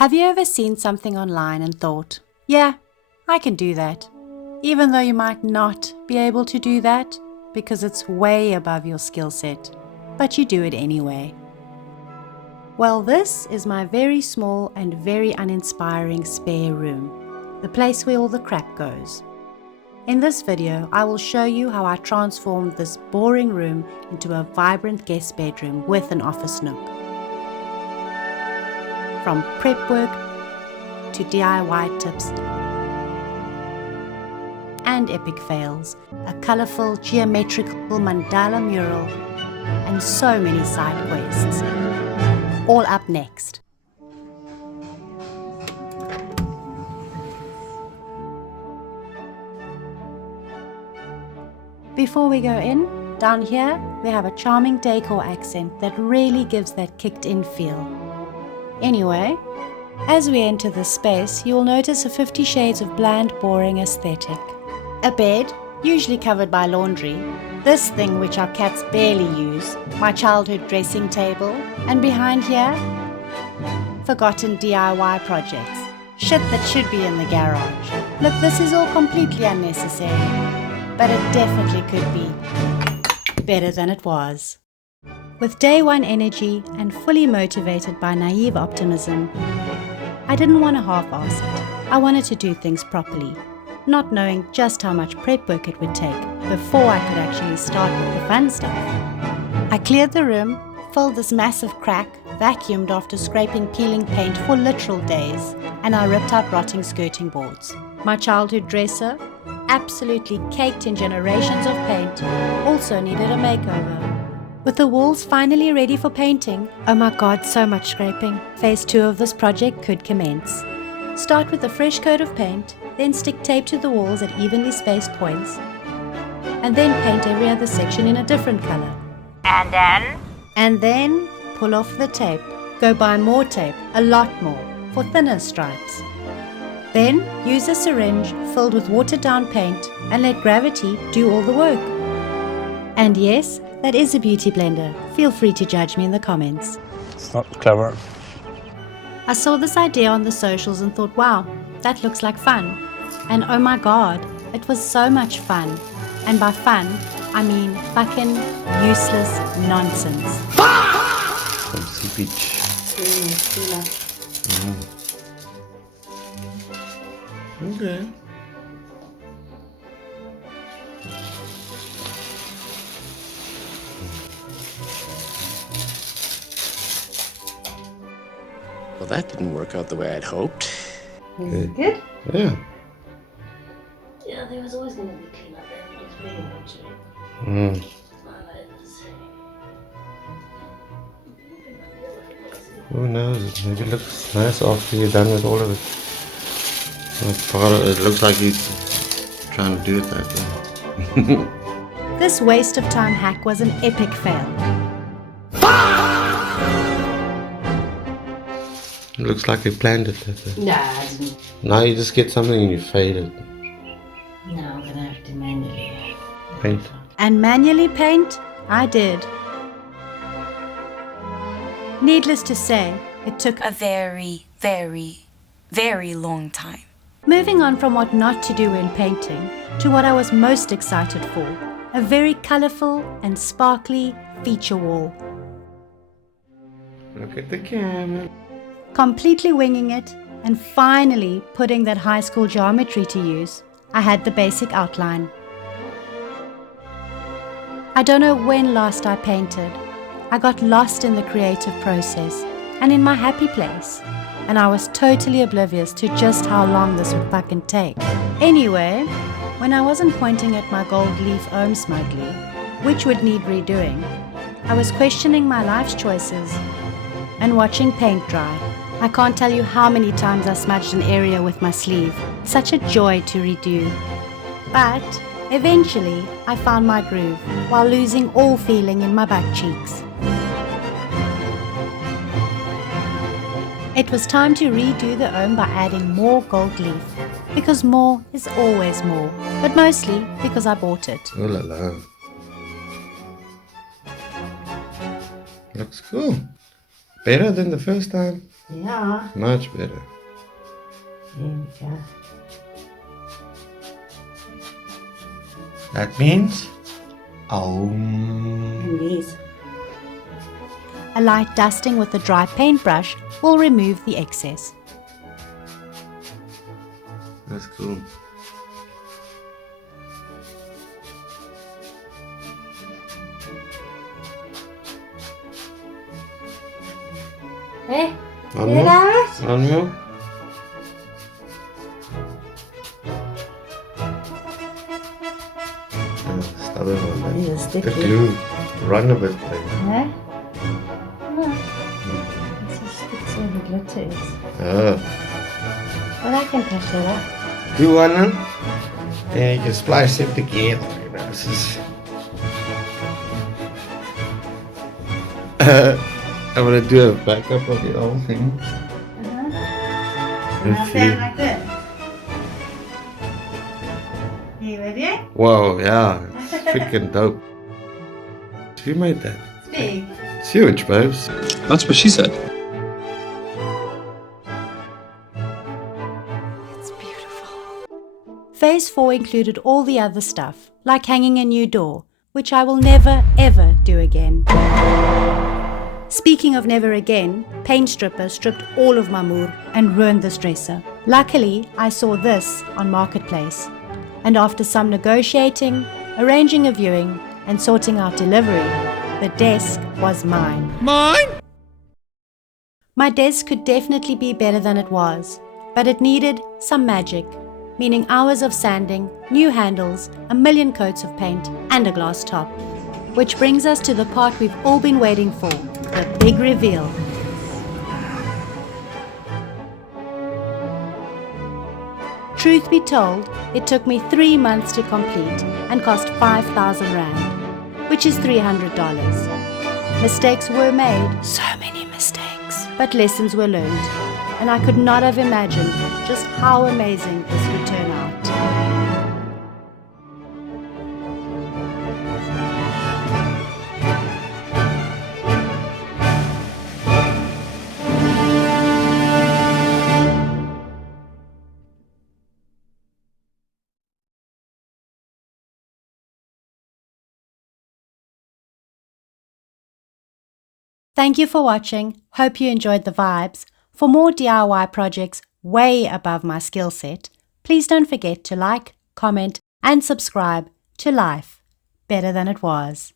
Have you ever seen something online and thought, yeah, I can do that, even though you might not be able to do that because it's way above your skill set, but you do it anyway? Well, this is my very small and very uninspiring spare room, the place where all the crap goes. In this video, I will show you how I transformed this boring room into a vibrant guest bedroom with an office nook. From prep work to DIY tips and epic fails, a colourful geometrical mandala mural, and so many side quests. All up next. Before we go in, down here we have a charming decor accent that really gives that kicked-in feel. Anyway, as we enter this space, you will notice a 50 shades of bland, boring aesthetic. A bed, usually covered by laundry, this thing which our cats barely use, my childhood dressing table, and behind here, forgotten DIY projects. Shit that should be in the garage. Look, this is all completely unnecessary, but it definitely could be better than it was. With day one energy and fully motivated by naive optimism, I didn't want to half-ass it. I wanted to do things properly, not knowing just how much prep work it would take before I could actually start with the fun stuff. I cleared the room, filled this massive crack, vacuumed after scraping peeling paint for literal days, and I ripped out rotting skirting boards. My childhood dresser, absolutely caked in generations of paint, also needed a makeover. With the walls finally ready for painting, oh my god, so much scraping, phase 2 of this project could commence. Start with a fresh coat of paint, then stick tape to the walls at evenly spaced points, and then paint every other section in a different color. And then pull off the tape. Go buy more tape, a lot more, for thinner stripes. Then use a syringe filled with watered down paint and let gravity do all the work. And yes, that is a beauty blender. Feel free to judge me in the comments. It's not clever. I saw this idea on the socials and thought, wow, that looks like fun. And oh my god, it was so much fun. And by fun, I mean fucking useless nonsense. Some peach. Okay. Well, that didn't work out the way I'd hoped. Is it good? Yeah. Yeah, there was always going to be cleanup there. It's really much. Who knows? Maybe it looks nice after you're done with all of it. It looks like you're trying to do it that way. This waste of time hack was an epic fail. It looks like you planned it that way. No, I didn't. Now you just get something and you fade it. No, I'm going to have to manually Paint. And manually paint, I did. Needless to say, it took a very, very, very long time. Moving on from what not to do when painting to what I was most excited for, a very colourful and sparkly feature wall. Look at the camera. Completely winging it and finally putting that high school geometry to use, I had the basic outline. I don't know when last I painted. I got lost in the creative process and in my happy place, and I was totally oblivious to just how long this would fucking take. Anyway, when I wasn't pointing at my gold leaf ohm smugly, which would need redoing, I was questioning my life's choices and watching paint dry. I can't tell you how many times I smudged an area with my sleeve. Such a joy to redo. But eventually, I found my groove while losing all feeling in my butt cheeks. It was time to redo the ohm by adding more gold leaf, because more is always more, but mostly because I bought it. Oh la la. Looks cool. Better than the first time. Yeah. Much better. There we go. That means, And these. A light dusting with a dry paintbrush will remove the excess. That's cool. Hey, One you more? guys? One more? Stubborn one. These are The sticky. glue. Run a bit, please. Huh? Look. This is sticks where the glitter is. Oh. But I can touch that up. Do one then? Yeah, you can splice it together. You know, this is... I'm gonna do a backup of the whole thing. And I Let's stand see. like this. You ready? Whoa, yeah. It's freaking dope. Who made that? It's big. It's huge, babes. That's what she said. It's beautiful. Phase 4 included all the other stuff, like hanging a new door, which I will never ever do again. Speaking of never again, paint strippers stripped all of my moor and ruined this dresser. Luckily, I saw this on Marketplace, and after some negotiating, arranging a viewing, and sorting out delivery, the desk was mine. Mine? My desk could definitely be better than it was, but it needed some magic, meaning hours of sanding, new handles, a million coats of paint, and a glass top. Which brings us to the part we've all been waiting for, the big reveal. Truth be told, it took me 3 months to complete and cost 5,000 Rand, which is $300. Mistakes were made, so many mistakes, but lessons were learned, and I could not have imagined just how amazing this would turn out. Thank you for watching. Hope you enjoyed the vibes. For more DIY projects way above my skill set, please don't forget to like, comment, and subscribe to Life Better Than It Was.